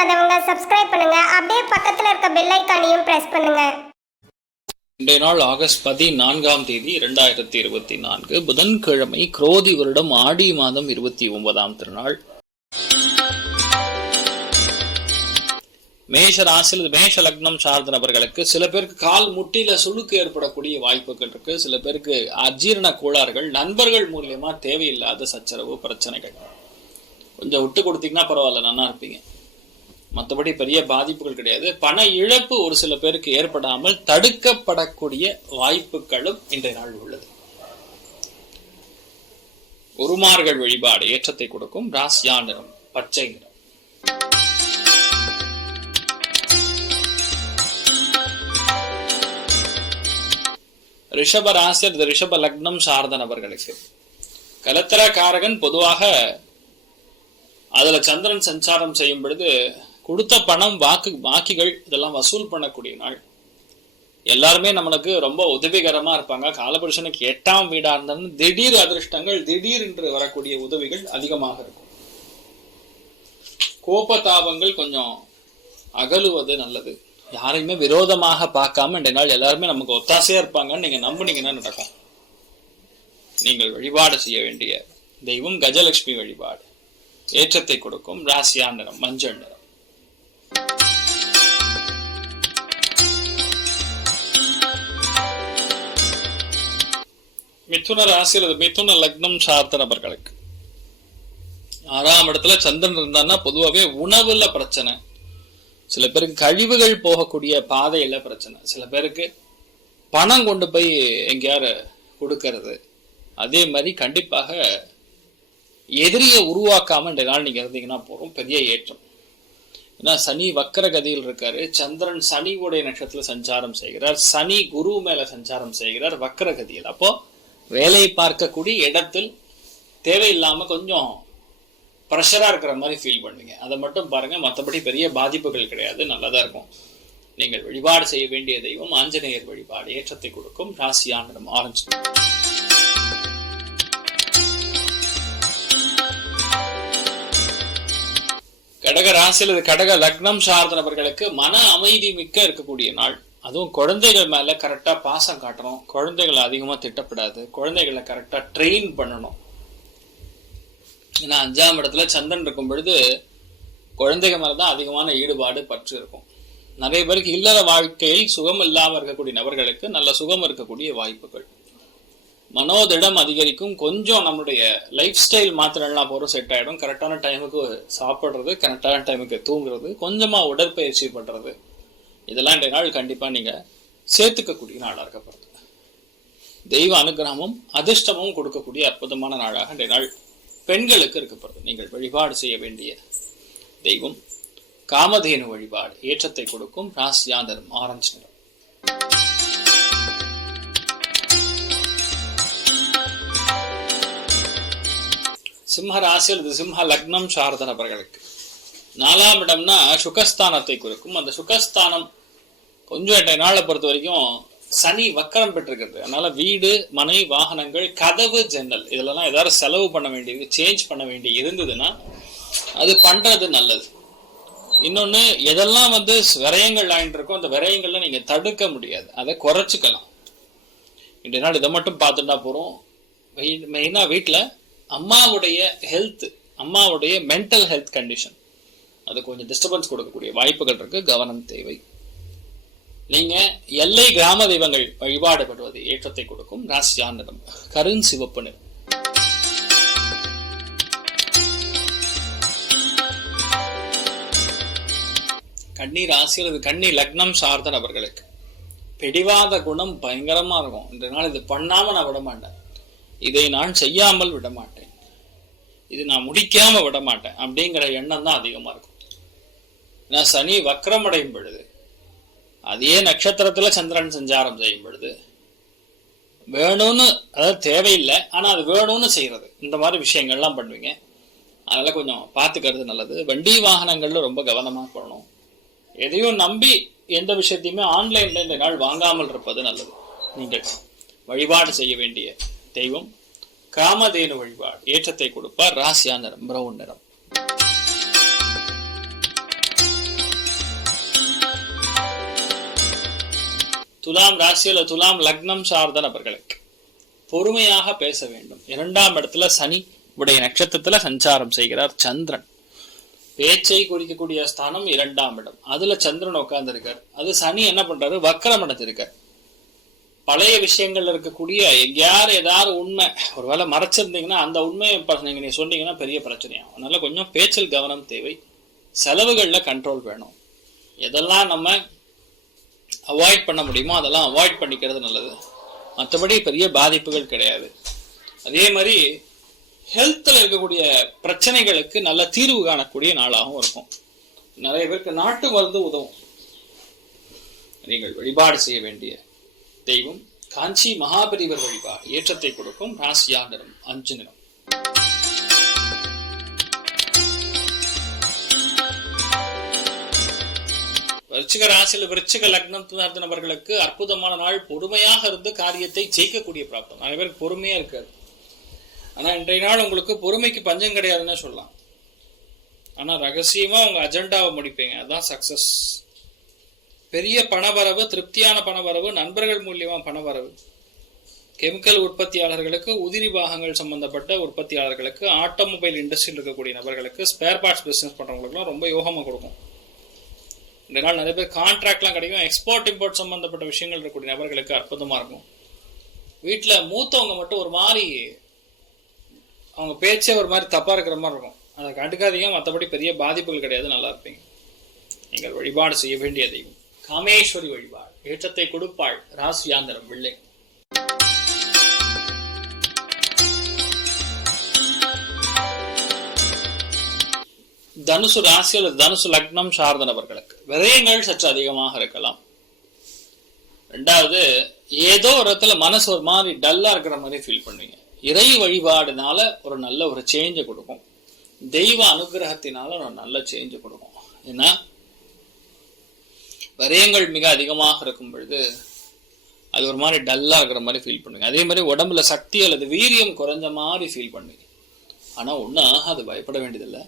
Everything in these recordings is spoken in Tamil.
பண்ணாதவங்க சப்ஸ்கிரைப் பண்ணுங்க. அப்படியே பக்கத்துல இருக்க பெல் ஐகானையும் பிரஸ் பண்ணுங்க. இன்றைய நாள் ஆகஸ்ட் 14ஆம் தேதி 2024 புதன்கிழமை, குரோதி வருடம் ஆடி மாதம் 29ஆம் திருநாள். மேஷ ராசியில் மேஷ லக்னம் சார்ந்த நபர்களுக்கு சில பேருக்கு கால் முட்டில சுளுக்கு ஏற்படக்கூடிய வாய்ப்புகள் இருக்கு. சில பேருக்கு அஜீரண கோளாறுகள், நண்பர்கள் மூலியமா தேவையில்லாத சச்சரவு பிரச்சனைகள். கொஞ்சம் விட்டு கொடுத்தீங்கன்னா பரவாயில்ல, நல்லா இருப்பீங்க. மற்றபடி பெரிய பாதிப்புகள் கிடையாது. பண இழப்பு ஒரு சில பேருக்கு ஏற்படாமல் தடுக்கப்படக்கூடிய வாய்ப்புகளும் இன்றைய நாள் உள்ளது. குருமார்கள் வழிபாடு ஏற்றத்தை கொடுக்கும். ராசியா நிறம் பச்சை நிறம். ரிஷப ராசி, ரிஷப லக்னம் சார்ந்த நபர்களுக்கு கலத்திர காரகன் பொதுவாக அதுல சந்திரன் சஞ்சாரம் செய்யும் பொழுது கொடுத்த பணம், பாக்கிகள் இதெல்லாம் வசூல் பண்ணக்கூடிய நாள். எல்லாருமே நம்மளுக்கு ரொம்ப உதவிகரமா இருப்பாங்க. காலபுருஷனுக்கு 8ஆம் வீடா இருந்தாலும் திடீர் அதிர்ஷ்டங்கள், திடீர் என்று வரக்கூடிய உதவிகள் அதிகமாக இருக்கும். கோபதாபங்கள் கொஞ்சம் அகலுவது நல்லது. யாரையுமே விரோதமாக பார்க்காம இன்றைய நாள் எல்லாருமே நமக்கு ஒத்தாசையா இருப்பாங்கன்னு நீங்க நம்புனீங்கன்னா நடக்கும். நீங்கள் வழிபாடு செய்ய வேண்டிய தெய்வம் கஜலட்சுமி வழிபாடு ஏற்றத்தை கொடுக்கும். ராசியா நிறம் மஞ்சள் நிறம். மிதுன ராசி அல்லது மிதுன லக்னம் சார்ந்த நபர்களுக்கு 6ஆம் இடத்துல சந்திரன் இருந்தான்னா பொதுவாகவே உணவுல பிரச்சனை. சில பேருக்கு கழிவுகள் போகக்கூடிய பாதையில பிரச்சனை. சில பேருக்கு பணம் கொண்டு போய் எங்கேயாரு கொடுக்கறது. அதே மாதிரி கண்டிப்பாக எதிரியை உருவாக்காம இந்த நாள் நீங்க இருந்தீங்கன்னா போறோம், பெரிய ஏற்றம். ஏன்னா சனி வக்கர கதியில் இருக்காரு. சந்திரன் சனியுடைய நட்சத்திரத்துல சஞ்சாரம் செய்கிறார். சனி குரு மேல சஞ்சாரம் செய்கிறார் வக்கர கதியில். அப்போ வேலை பார்க்கக்கூடிய இடத்தில் தேவையில்லாம கொஞ்சம் ப்ரெஷரா இருக்கிற மாதிரி ஃபீல் பண்ணுவீங்க. அதை மட்டும் பாருங்க, மற்றபடி பெரிய பாதிப்புகள் கிடையாது, நல்லதா இருக்கும். நீங்கள் வழிபாடு செய்ய வேண்டிய தெய்வம் ஆஞ்சநேயர் வழிபாடு ஏற்றத்தை கொடுக்கும். ராசியா நிறம் ஆரஞ்சு. கடக ராசியில் கடக லக்னம் சார்ந்த நபர்களுக்கு மன அமைதி மிக்க இருக்கக்கூடிய நாள். அதுவும் குழந்தைகள் மேல கரெக்டா பாசம் காட்டணும். குழந்தைகளை அதிகமா திட்டப்படாது. குழந்தைகளை கரெக்டா ட்ரெயின் பண்ணணும். ஏன்னா 5ஆம் இடத்துல சந்திரன் இருக்கும் பொழுது குழந்தைகள் மேலதான் அதிகமான ஈடுபாடு பற்று இருக்கும். நிறைய பேருக்கு இல்லற வாழ்க்கையில் சுகம் இல்லாமல் இருக்கக்கூடிய நபர்களுக்கு நல்ல சுகம் இருக்கக்கூடிய வாய்ப்புகள். மனோதிடம் அதிகரிக்கும். கொஞ்சம் நம்மளுடைய லைஃப் ஸ்டைல் மாத்திரம்லாம் போற செட் ஆயிடும். கரெக்டான டைமுக்கு சாப்பிட்றது, கரெக்டான டைமுக்கு தூங்குறது, கொஞ்சமா உடற்பயிற்சி பண்றது, இதெல்லாம் இன்றைய நாள் கண்டிப்பா நீங்க சேர்த்துக்கக்கூடிய நாளாக இருக்கப்படுது. தெய்வ அனுகிரகமும் அதிர்ஷ்டமும் கொடுக்கக்கூடிய அற்புதமான நாளாக இன்றைய நாள் பெண்களுக்கு இருக்கப்படுது. நீங்கள் வழிபாடு செய்ய வேண்டிய தெய்வம் காமதேனு வழிபாடு ஏற்றத்தை கொடுக்கும். ராசியா நிறம் ஆரஞ்சு நிறம். சிம்ம ராசி அல்லது சிம்ம லக்னம் சார்ந்த நபர்களுக்கு 4ஆம் இடம்னா சுகஸ்தானத்தை குறிக்கும். அந்த சுகஸ்தானம் கொஞ்சம் இன்றைய நாளை பொறுத்த வரைக்கும் சனி வக்கரம் பெற்றிருக்கிறது. அதனால வீடு, மனை, வாகனங்கள், கதவு, ஜன்னல் இதெல்லாம் ஏதாவது செலவு பண்ண வேண்டியது, சேஞ்ச் பண்ண வேண்டிய இருந்ததுன்னா அது பண்றது நல்லது. இன்னொன்னு, எதெல்லாம் விரயங்கள் ஆயிட்டு இருக்கோ அந்த விரயங்கள்ல நீங்க தடுக்க முடியாது, அதை குறைச்சிக்கலாம். இன்றைய நாள் இதை மட்டும் பார்த்துட்டா போறோம். மெயினா வீட்டுல அம்மாவுடைய ஹெல்த், அம்மாவுடைய மென்டல் ஹெல்த் கண்டிஷன் அது கொஞ்சம் டிஸ்டர்பன்ஸ் கொடுக்கக்கூடிய வாய்ப்புகள் இருக்கு, கவனம் தேவை. நீங்க எல்லை கிராம தெய்வங்கள் வழிபாடுபடுவது ஏற்றத்தை கொடுக்கும். ராசியா நிறம் கருண் சிவப்பு நிறம். கன்னி ராசி அல்லது கன்னி லக்னம் சார்ந்த நபர்களுக்கு பிடிவாத குணம் பயங்கரமா இருக்கும். இந்த நாள் இது பண்ணாம நான் விட மாட்டேன், இதை நான் செய்யாமல் விட மாட்டேன், இது நான் முடிக்காம விட மாட்டேன் அப்படிங்கிற எண்ணம் தான் அதிகமா இருக்கும். ஏன்னா சனி வக்ரம் அடையும் பொழுது, அதே நட்சத்திரத்துல சந்திரன் சஞ்சாரம் செய்யும் பொழுது வேணும்னு, அதாவது தேவையில்லை ஆனா அது வேணும்னு செய்யறது, இந்த மாதிரி விஷயங்கள்லாம் பண்ணுவீங்க. அதனால கொஞ்சம் பார்த்துக்கிறது நல்லது. வண்டி வாகனங்கள்ல ரொம்ப கவனமா போகணும். எதையும் நம்பி எந்த விஷயத்தையுமே ஆன்லைன்ல இந்த நாள் வாங்காமல் இருப்பது நல்லது. நீங்கள் வழிபாடு செய்ய வேண்டிய தெய்வம் காமதேனு வழிபாடு ஏற்றத்தை கொடுப்பார். ராசியா நிறம் பிரவுன் நிறம். துலாம் ராசியில துலாம் லக்னம் சார்ந்த நபர்களுக்கு பொறுமையாக பேச வேண்டும். 2ஆம் இடத்துல சனி உடைய நட்சத்திரத்துல சஞ்சாரம் செய்கிறார் சந்திரன். பேச்சை குறிக்கக்கூடிய ஸ்தானம் 2ஆம் இடம், அதுல சந்திரன் உட்கார்ந்து இருக்கார். அது சனி என்ன பண்றாரு, வக்கரம் அடைஞ்சிருக்கார். பழைய விஷயங்கள்ல இருக்கக்கூடிய எங்கேயாரு ஏதாவது உண்மை ஒருவேளை மறைச்சிருந்தீங்கன்னா அந்த உண்மையை நீங்க சொன்னீங்கன்னா பெரிய பிரச்சனையாகும். அதனால கொஞ்சம் பேச்சில் கவனம் தேவை. செலவுகள்ல கண்ட்ரோல் வேணும். எதெல்லாம் நம்ம அவாய்ட் பண்ண முடியுமோ அதெல்லாம் அவாய்ட் பண்ணிக்கிறது நல்லது. மற்றபடி பெரிய பாதிப்புகள் கிடையாது. அதே மாதிரி ஹெல்த்ல இருக்கக்கூடிய பிரச்சனைகளுக்கு நல்ல தீர்வு காணக்கூடிய நாளாகவும் இருக்கும். நிறைய பேருக்கு நாட்டு மருந்து உதவும். நீங்கள் வழிபாடு செய்ய வேண்டிய தெய்வம் காஞ்சி மகாபெரிவர் வழிபாடு. ஏற்றத்தை கொடுக்கும். ராசியா நிறம் 5 நிறம். விருச்சிக ராசியில் விருச்சிக லக்னம் சார்ந்த நபர்களுக்கு அற்புதமான நாள். பொறுமையாக இருந்து காரியத்தை ஜெயிக்கக்கூடிய பிராப்தம். நிறைய பேருக்கு பொறுமையா இருக்காது. ஆனா இன்றைய நாள் உங்களுக்கு பொறுமைக்கு பஞ்சம் கிடையாதுன்னு சொல்லலாம். ஆனா ரகசியமா உங்க அஜெண்டாவை முடிப்பீங்க. அதுதான் சக்சஸ். பெரிய பணவரவு, திருப்தியான பணவரவு, நண்பர்கள் மூலியமா பணவரவு, கெமிக்கல் உற்பத்தியாளர்களுக்கு, உதிரி பாகங்கள் சம்பந்தப்பட்ட உற்பத்தியாளர்களுக்கு, ஆட்டோமொபைல் இண்டஸ்ட்ரியில் இருக்கக்கூடிய நபர்களுக்கு, ஸ்பேர் பார்ட்ஸ் பிசினஸ் பண்றவங்களுக்குலாம் ரொம்ப யோகமா கொடுக்கும். இந்த நாள் நிறைய பேர் கான்ட்ராக்ட்லாம் கிடைக்கும். எக்ஸ்போர்ட் இம்போர்ட் சம்பந்தப்பட்ட விஷயங்கள் இருக்கக்கூடிய நபர்களுக்கு அற்புதமா இருக்கும். வீட்டுல மூத்தவங்க மட்டும் ஒரு மாதிரி அவங்க பேச்சே ஒரு மாதிரி தப்பா இருக்கிற மாதிரி இருக்கும். அதை கண்டுக்காதீங்க. மற்றபடி பெரிய பாதிப்புகள் கிடையாது. நல்லா இருப்பீங்க. நீங்கள் வழிபாடு செய்ய வேண்டிய தெய்வம் காமேஸ்வரி வழிபாடு. ஏற்றத்தை கொடுப்பாள். ராசியாந்திரம் வெள்ளை. தனுசு ராசி அல்லது தனுசு லக்னம் சார்ந்த நபர்களுக்கு விரயங்கள் சற்று அதிகமாக இருக்கலாம். 2வது, ஏதோ ஒரு இடத்துல மனசு ஒரு மாதிரி டல்லா இருக்கிற மாதிரி ஃபீல் பண்ணுவீங்க. இறை வழிபாடுனால ஒரு நல்ல ஒரு சேஞ்சை கொடுக்கும். தெய்வ அனுகிரகத்தினால ஒரு நல்ல சேஞ்சை கொடுக்கும். ஏன்னா விரயங்கள் மிக அதிகமாக இருக்கும் பொழுது அது ஒரு மாதிரி டல்லா இருக்கிற மாதிரி ஃபீல் பண்ணுங்க. அதே மாதிரி உடம்புல சக்தி அல்லது வீரியம் குறைஞ்ச மாதிரி ஃபீல் பண்ணுவீங்க. ஆனா ஒன்றும் அது பயப்பட வேண்டியதில்லை.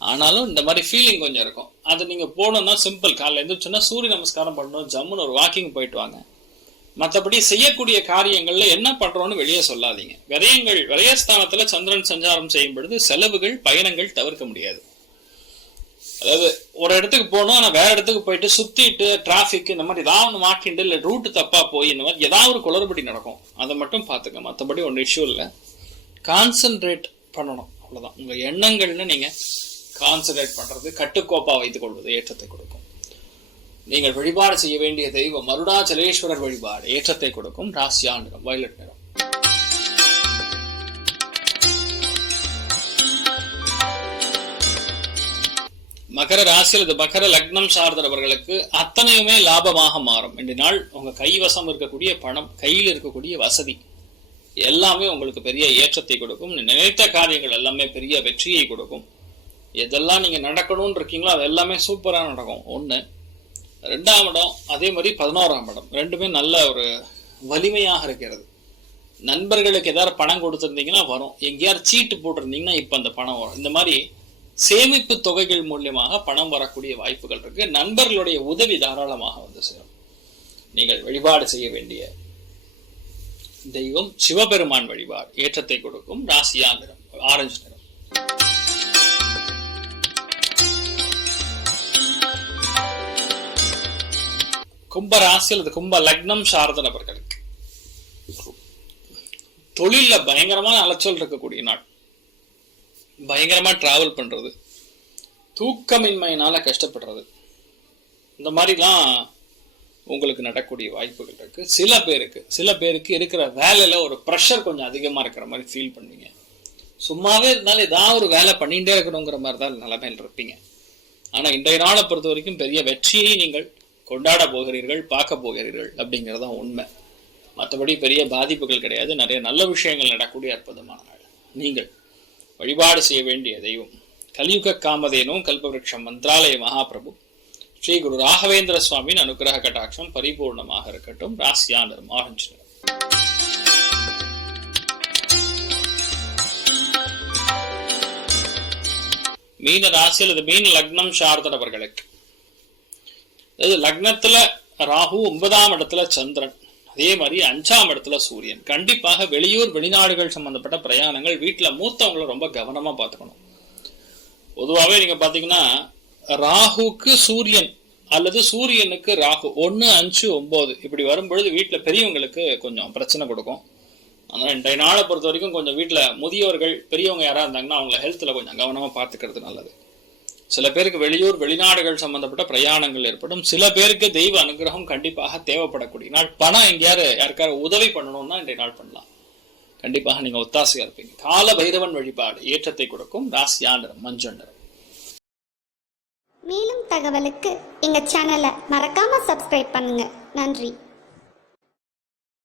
ஆனாலும் இந்த மாதிரி ஃபீலிங் கொஞ்சம் இருக்கும். அது நீங்க போகணும்னா சிம்பிள். காலையில் எழுந்திரிச்சோன்னா சூரிய நமஸ்காரம் பண்ணணும், ஜம்முன்னு ஒரு வாக்கிங் போயிட்டு வாங்க. மற்றபடி செய்யக்கூடிய காரியங்கள்ல என்ன பண்றோம்னு வெளியே சொல்லாதீங்க. விரயங்கள் விரயஸ்தானத்துல சந்திரன் சஞ்சாரம் செய்யும் பொழுது செலவுகள் பயணங்கள் தவிர்க்க முடியாது. அதாவது ஒரு இடத்துக்கு போகணும், ஆனா வேற இடத்துக்கு போயிட்டு சுத்திட்டு டிராபிக் இந்த மாதிரி ஏதாவது மாட்டிண்டு இல்லை ரூட்டு தப்பா போய் இந்த மாதிரி ஏதாவது ஒரு குளறுபடி நடக்கும். அதை மட்டும் பார்த்துக்க. மற்றபடி ஒன்றும் இஷ்யூ இல்லை. கான்சென்ட்ரேட் பண்ணணும், அவ்வளவுதான். உங்க எண்ணங்கள்னு நீங்க கான்சென்ட்ரேட் பண்றது, கட்டுக்கோப்பா வைத்துக் கொள்வது ஏற்றத்தை கொடுக்கும். நீங்கள் வழிபாடு செய்ய வேண்டிய தெய்வம் அருணாச்சலேஸ்வரர் வழிபாடு. ஏற்றத்தை கொடுக்கும். ராசியா நிறம் வயலட் நிறம். மகர ராசி அல்லது மகர லக்னம் சார்ந்தவர்களுக்கு அத்தனையுமே லாபமாக மாறும். இன்றைய நாள் உங்க கைவசம் இருக்கக்கூடிய பணம், கையில் இருக்கக்கூடிய வசதி எல்லாமே உங்களுக்கு பெரிய ஏற்றத்தை கொடுக்கும். நினைத்த காரியங்கள் எல்லாமே பெரிய வெற்றியை கொடுக்கும். எதெல்லாம் நீங்க நடக்கணும்னு இருக்கீங்களோ அது எல்லாமே சூப்பரா நடக்கும். 1. 2ஆம் இடம் அதே மாதிரி 11ஆம் இடம் ரெண்டுமே நல்ல ஒரு வலிமையாக இருக்கிறது. நண்பர்களுக்கு ஏதாவது பணம் கொடுத்துருந்தீங்கன்னா வரும். எங்கேயாவது சீட்டு போட்டிருந்தீங்கன்னா இப்ப அந்த பணம் வரும். இந்த மாதிரி சேமிப்பு தொகைகள் மூலியமாக பணம் வரக்கூடிய வாய்ப்புகள் இருக்கு. நண்பர்களுடைய உதவி தாராளமாக வந்து சேரும். நீங்கள் வழிபாடு செய்ய வேண்டிய தெய்வம் சிவபெருமான் வழிபாடு. ஏற்றத்தை கொடுக்கும். ராசியா நிறம் ஆரஞ்சு நிறம். கும்ப ராசி அல்லது கும்ப லக்னம் சார்ந்த நபர்களுக்கு தொழில பயங்கரமான அலைச்சல் இருக்கக்கூடிய நாள். பயங்கரமா டிராவல் பண்றது, தூக்கமின்மையினால கஷ்டப்படுறது, இந்த மாதிரிலாம் உங்களுக்கு நடக்கக்கூடிய வாய்ப்புகள் இருக்கு. சில பேருக்கு இருக்கிற வேலையில ஒரு ப்ரெஷர் கொஞ்சம் அதிகமா இருக்கிற மாதிரி ஃபீல் பண்ணுவீங்க. சும்மாவே இருந்தாலும் ஏதாவது ஒரு வேலை பண்ணிட்டே இருக்கணுங்கிற மாதிரி தான் நிலைமையில் இருப்பீங்க. ஆனா இன்றைய நாளை பொறுத்த வரைக்கும் பெரிய வெற்றியை நீங்கள் கொண்டாட போகிறீர்கள், பார்க்க போகிறீர்கள் அப்படிங்கிறதான் உண்மை. மற்றபடி பெரிய பாதிப்புகள் கிடையாது. நிறைய நல்ல விஷயங்கள் நடக்கக்கூடிய அற்புதமான நாள். நீங்கள் வழிபாடு செய்ய வேண்டிய தெய்வம் கலியுக காமதேனோ கல்பவருஷம் மந்திராலய மகாபிரபு ஸ்ரீ குரு ராகவேந்திர சுவாமியின் அனுகிரக கடாட்சம் பரிபூர்ணமாக இருக்கட்டும். ராசியா நிறம் ஆரஞ்சு நிறம். மீன ராசி அல்லது மீன லக்னம் சார்ந்த நபர்களுக்கு, அதாவது லக்னத்துல ராகு, 9ஆம் இடத்துல சந்திரன், அதே மாதிரி 5ஆம் இடத்துல சூரியன். கண்டிப்பாக வெளியூர் வெளிநாடுகள் சம்பந்தப்பட்ட பிரயாணங்கள், வீட்டுல மூத்தவங்களை ரொம்ப கவனமா பார்த்துக்கணும். பொதுவாகவே நீங்க பாத்தீங்கன்னா ராகுக்கு சூரியன் அல்லது சூரியனுக்கு ராகு 1, 5, 9 இப்படி வரும்பொழுது வீட்டுல பெரியவங்களுக்கு கொஞ்சம் பிரச்சனை கொடுக்கும். அதனால இன்றைய நாளை பொறுத்த வரைக்கும் கொஞ்சம் வீட்டுல முதியோர்கள் பெரியவங்க யாரா இருந்தாங்கன்னா அவங்கள ஹெல்த்ல கொஞ்சம் கவனமா பார்த்துக்கிறது நல்லது. சில பேருக்கு வெளியூர் வெளிநாடுகள் சம்பந்தப்பட்ட பிரயாணங்கள் ஏற்படும். சில பேருக்கு தெய்வ அனுகிரகம் கண்டிப்பாக தேவைப்படக்கூடிய நாள். பணம் எங்கேயாரு யாருக்காரு உதவி பண்ணணும்னா இன்றைய நாள் பண்ணலாம். கண்டிப்பாக நீங்க ஒத்தாசையா இருப்பீங்க. கால பைரவன் வழிபாடு ஏற்றத்தை கொடுக்கும். ராசியா நிறம் மஞ்சள் நிறம். மேலும் தகவலுக்கு எங்க சேனலை மறக்காம சப்ஸ்கிரைப் பண்ணுங்க. நன்றி.